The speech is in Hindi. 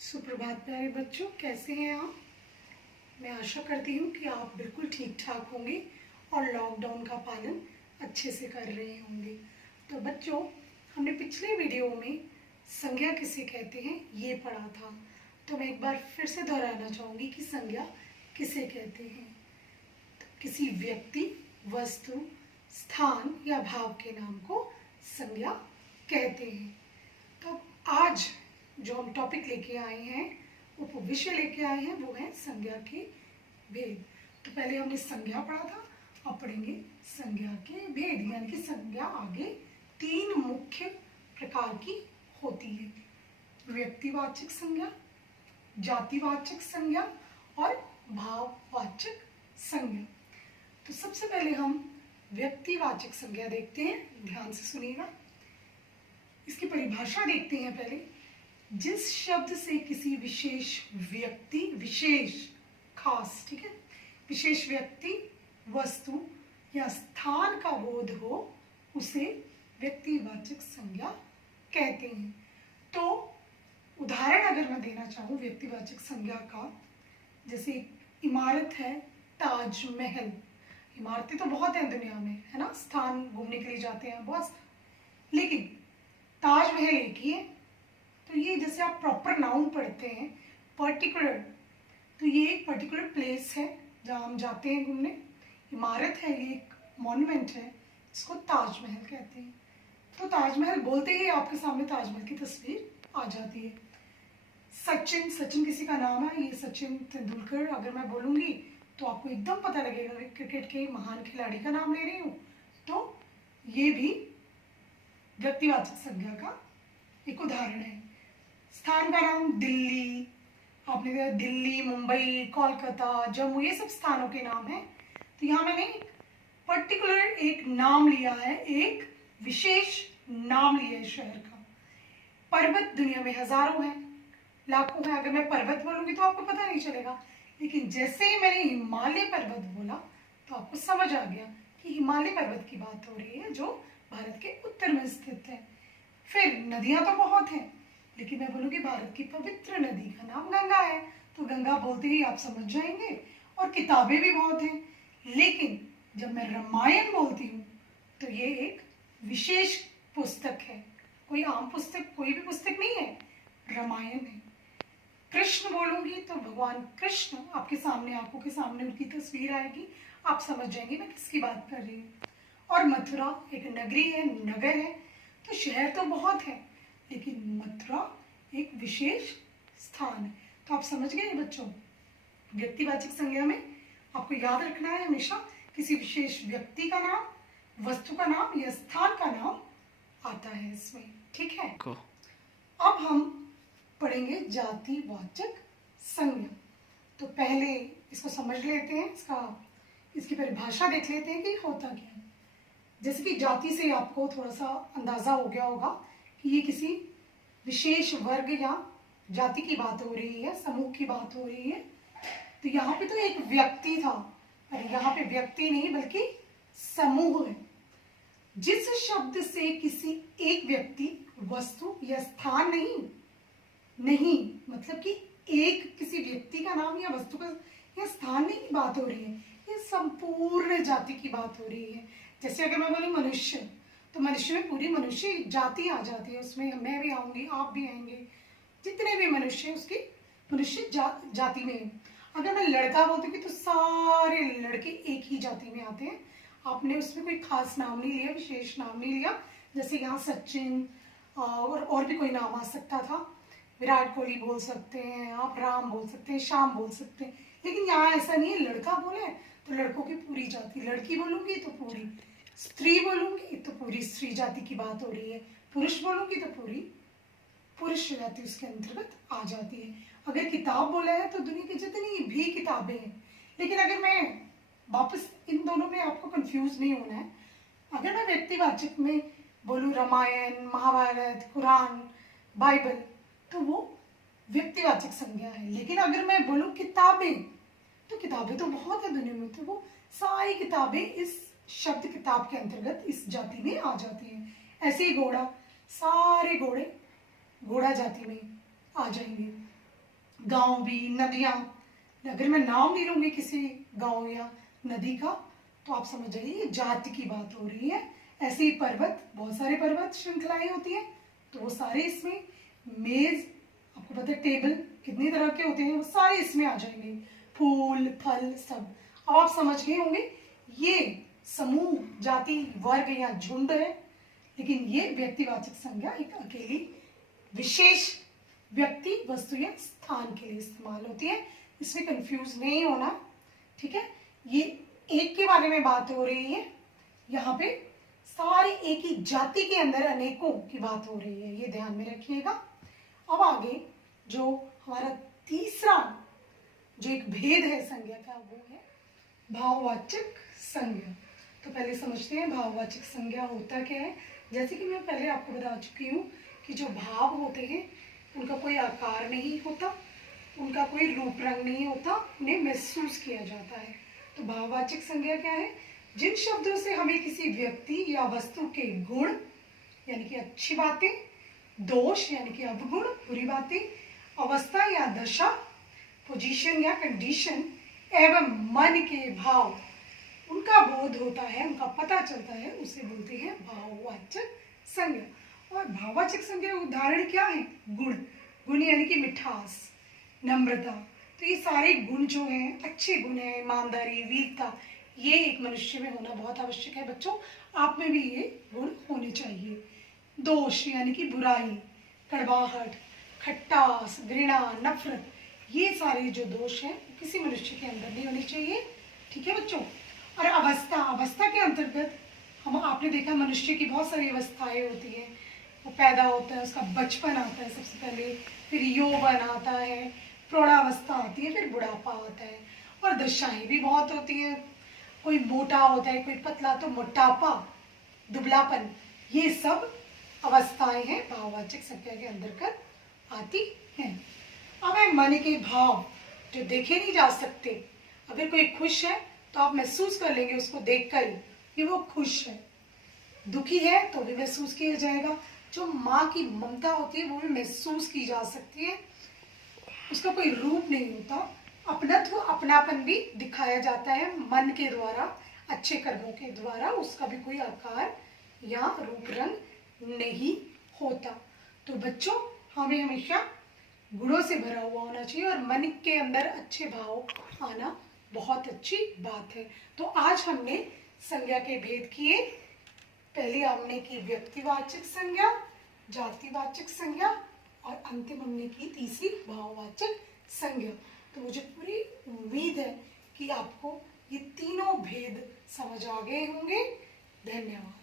सुप्रभात प्यारे बच्चों, कैसे हैं आप। मैं आशा करती हूँ कि आप बिल्कुल ठीक ठाक होंगे और लॉकडाउन का पालन अच्छे से कर रहे होंगे। तो बच्चों, हमने पिछले वीडियो में संज्ञा किसे कहते हैं ये पढ़ा था। तो मैं एक बार फिर से दोहराना चाहूँगी कि संज्ञा किसे कहते हैं। तो किसी व्यक्ति, वस्तु, स्थान या भाव के नाम को संज्ञा कहते हैं। तो आज जो हम टॉपिक लेके आए हैं, उपविषय लेके आए हैं, वो है संज्ञा के भेद। तो पहले हमने संज्ञा पढ़ा था, अब पढ़ेंगे संज्ञा के भेद। यानी कि संज्ञा आगे तीन मुख्य प्रकार की होती है: व्यक्तिवाचक संज्ञा, जातिवाचक संज्ञा और भाववाचक संज्ञा। तो सबसे पहले हम व्यक्तिवाचक संज्ञा देखते हैं, ध्यान से सुनिएगा। इसकी परिभाषा देखते हैं पहले। जिस शब्द से किसी विशेष व्यक्ति, विशेष खास, ठीक है, विशेष व्यक्ति, वस्तु या स्थान का बोध हो, उसे व्यक्तिवाचक संज्ञा कहते हैं। तो उदाहरण अगर मैं देना चाहूँ व्यक्तिवाचक संज्ञा का, जैसे एक इमारत है ताजमहल। इमारतें तो बहुत हैं दुनिया में, है ना, स्थान घूमने के लिए जाते हैं बहुत, लेकिन ताजमहल एक ही है। तो ये जैसे आप प्रॉपर नाउन पढ़ते हैं, पर्टिकुलर, तो ये एक पर्टिकुलर प्लेस है जहाँ हम जाते हैं घूमने। इमारत है, ये एक मॉन्यूमेंट है, इसको ताजमहल कहते हैं। तो ताजमहल बोलते ही आपके सामने ताजमहल की तस्वीर आ जाती है। सचिन, सचिन किसी का नाम है, ये सचिन तेंदुलकर अगर मैं बोलूँगी तो आपको एकदम पता लगेगा कि क्रिकेट के महान खिलाड़ी का नाम ले रही हूँ। तो ये भी व्यक्तिवाचक संज्ञा का एक उदाहरण है। स्थान का नाम दिल्ली, आपने देखा दिल्ली, मुंबई, कोलकाता, जम्मू, ये सब स्थानों के नाम हैं। तो यहाँ मैंने पर्टिकुलर एक नाम लिया है, एक विशेष नाम लिया है शहर का। पर्वत दुनिया में हजारों हैं, लाखों हैं। अगर मैं पर्वत बोलूंगी तो आपको पता नहीं चलेगा, लेकिन जैसे ही मैंने हिमालय पर्वत बोला तो आपको समझ आ गया कि हिमालय पर्वत की बात हो रही है, जो भारत के उत्तर में स्थित है। फिर नदियां तो बहुत हैं, लेकिन मैं बोलूँगी भारत की पवित्र नदी का नाम गंगा है। तो गंगा बोलते ही आप समझ जाएंगे। और किताबें भी बहुत हैं, लेकिन जब मैं रामायण बोलती हूँ तो ये एक विशेष पुस्तक है, कोई आम पुस्तक, कोई भी पुस्तक नहीं है, रामायण है। कृष्ण बोलूँगी तो भगवान कृष्ण आपके सामने, आंखों के सामने उनकी तस्वीर आएगी, आप समझ जाएंगे मैं किसकी बात कर रही हूँ। और मथुरा एक नगरी है, नगर है। तो शहर तो बहुत है, लेकिन मथुरा एक विशेष स्थान है। तो आप समझ गए बच्चों, व्यक्तिवाचक संज्ञा में आपको याद रखना है हमेशा किसी विशेष व्यक्ति का नाम, वस्तु का नाम या स्थान का नाम आता है इसमें, ठीक है। अब हम पढ़ेंगे जातिवाचक संज्ञा। तो पहले इसको समझ लेते हैं, इसकी परिभाषा देख लेते हैं कि होता क्या है। जैसे कि जाति से आपको थोड़ा सा अंदाजा हो गया होगा कि ये किसी विशेष वर्ग या जाति की बात हो रही है, समूह की बात हो रही है। तो यहाँ पे तो एक व्यक्ति था, पर यहाँ पे व्यक्ति नहीं बल्कि समूह है। जिस शब्द से किसी एक व्यक्ति, वस्तु या स्थान नहीं मतलब कि एक किसी व्यक्ति का नाम या वस्तु का या स्थान नहीं की बात हो रही है, ये संपूर्ण जाति की बात हो रही है। जैसे अगर मैं बोलूँ मनुष्य, तो मनुष्य में पूरी मनुष्य जाति आ जाती है, उसमें मैं भी आऊँगी, आप भी आएंगे, जितने भी मनुष्य हैं उसकी मनुष्य जाति में है। अगर मैं लड़का बोलती हूँ तो सारे लड़के एक ही जाति में आते हैं। आपने उसमें कोई खास नाम नहीं लिया, विशेष नाम नहीं लिया। जैसे यहाँ सचिन और भी कोई नाम आ सकता था, विराट कोहली बोल सकते हैं आप, राम बोल सकते हैं, श्याम बोल सकते हैं, लेकिन यहाँ ऐसा नहीं है। लड़का बोले तो लड़कों की पूरी जाति, लड़की बोलूँगी तो पूरी, स्त्री बोलूंगी तो पूरी स्त्री जाति की बात हो रही है, पुरुष बोलूंगी तो पूरी पुरुष जाति उसके अंतर्गत आ जाती है। अगर किताब बोला है तो दुनिया की जितनी भी किताबें हैं। लेकिन अगर मैं वापस इन दोनों में आपको कंफ्यूज नहीं होना है, अगर मैं व्यक्तिवाचक में बोलूँ रामायण, महाभारत, कुरान, बाइबल, तो वो व्यक्तिवाचक संज्ञा है। लेकिन अगर मैं बोलूँ किताबें, तो किताबें तो बहुत है दुनिया में, तो वो सारी किताबें इस शब्द किताब के अंतर्गत इस जाति में आ जाती हैं। ऐसे ही घोड़ा, सारे घोड़े घोड़ा जाति में आ जाएंगे। गांव भी, नदियां, अगर मैं नाम नहीं लूंगी किसी गांव या नदी का तो आप समझ जाइए ये जाति की बात हो रही है। ऐसे ही पर्वत, बहुत सारे पर्वत श्रृंखलाएं होती हैं तो वो सारे इसमें, मेज, आपको पता है टेबल कितनी तरह के होते हैं, वो सारे इसमें आ जाएंगे, फूल फल सब। अब आप समझ गए होंगे ये समूह, जाति, वर्ग या झुंड है, लेकिन ये व्यक्तिवाचक संज्ञा एक अकेली विशेष व्यक्ति, वस्तु या स्थान के लिए इस्तेमाल होती है। इसमें कंफ्यूज नहीं होना, ठीक है। ये एक के बारे में बात हो रही है, यहाँ पे सारे एक ही जाति के अंदर अनेकों की बात हो रही है, ये ध्यान में रखिएगा। अब आगे जो हमारा तीसरा जो एक भेद है संज्ञा का वो है भाववाचक संज्ञा। तो पहले समझते हैं भाववाचक संज्ञा होता क्या है। जैसे कि मैं पहले आपको बता चुकी हूँ कि जो भाव होते हैं उनका कोई आकार नहीं होता, उनका कोई रूप रंग नहीं होता, उन्हें महसूस किया जाता है। तो भाववाचक संज्ञा क्या है? जिन शब्दों से हमें किसी व्यक्ति या वस्तु के गुण यानी कि अच्छी बातें, दोष यानी कि अवगुण बुरी बातें, अवस्था या दशा, पोजीशन या कंडीशन एवं मन के भाव उनका बोध होता है, उनका पता चलता है, उसे बोलते हैं भाववाचक संज्ञा। और भाववाचक संज्ञा उदाहरण क्या है? गुण, गुण यानी कि मिठास, नम्रता। तो ये सारे गुण जो हैं, अच्छे गुण हैं, ईमानदारी, वीरता, ये एक मनुष्य में होना बहुत आवश्यक है बच्चों, आप में भी ये गुण होने चाहिए। दोष यानी कि बुराई, कड़वाहट, खट्टास, घृणा, नफरत, ये सारे जो दोष हैं किसी मनुष्य के अंदर नहीं होने चाहिए, ठीक है बच्चों। और अवस्था, अवस्था के अंतर्गत हम, आपने देखा मनुष्य की बहुत सारी अवस्थाएं होती हैं। वो पैदा होता है, उसका बचपन आता है सबसे पहले, फिर यौवन आता है, प्रौढ़ावस्था आती है, फिर बुढ़ापा आता है। और दशाएं भी बहुत होती हैं, कोई मोटा होता है, कोई पतला, तो मोटापा, दुबलापन, ये सब अवस्थाएं हैं भाववाचक संज्ञा के अंतर्गत आती हैं। अब है मन के भाव जो देखे नहीं जा सकते। अगर कोई खुश है तो आप महसूस कर लेंगे उसको देखकर ही कि वो खुश है, दुखी है तो भी महसूस किया जाएगा। जो माँ की ममता होती है वो भी महसूस की जा सकती है, उसका कोई रूप नहीं होता। अपनत्व, अपनापन भी दिखाया जाता है मन के द्वारा, अच्छे कर्मों के द्वारा, उसका भी कोई आकार या रूप रंग नहीं होता। तो बच्चों, हमें हमेशा गुणों से भरा हुआ होना चाहिए और मन के अंदर अच्छे भाव आना बहुत अच्छी बात है। तो आज हमने संज्ञा के भेद किए। पहले हमने की व्यक्तिवाचक संज्ञा, जातिवाचक संज्ञा और अंतिम हमने की तीसरी भाववाचक संज्ञा। तो मुझे पूरी उम्मीद है कि आपको ये तीनों भेद समझ आ गए होंगे। धन्यवाद।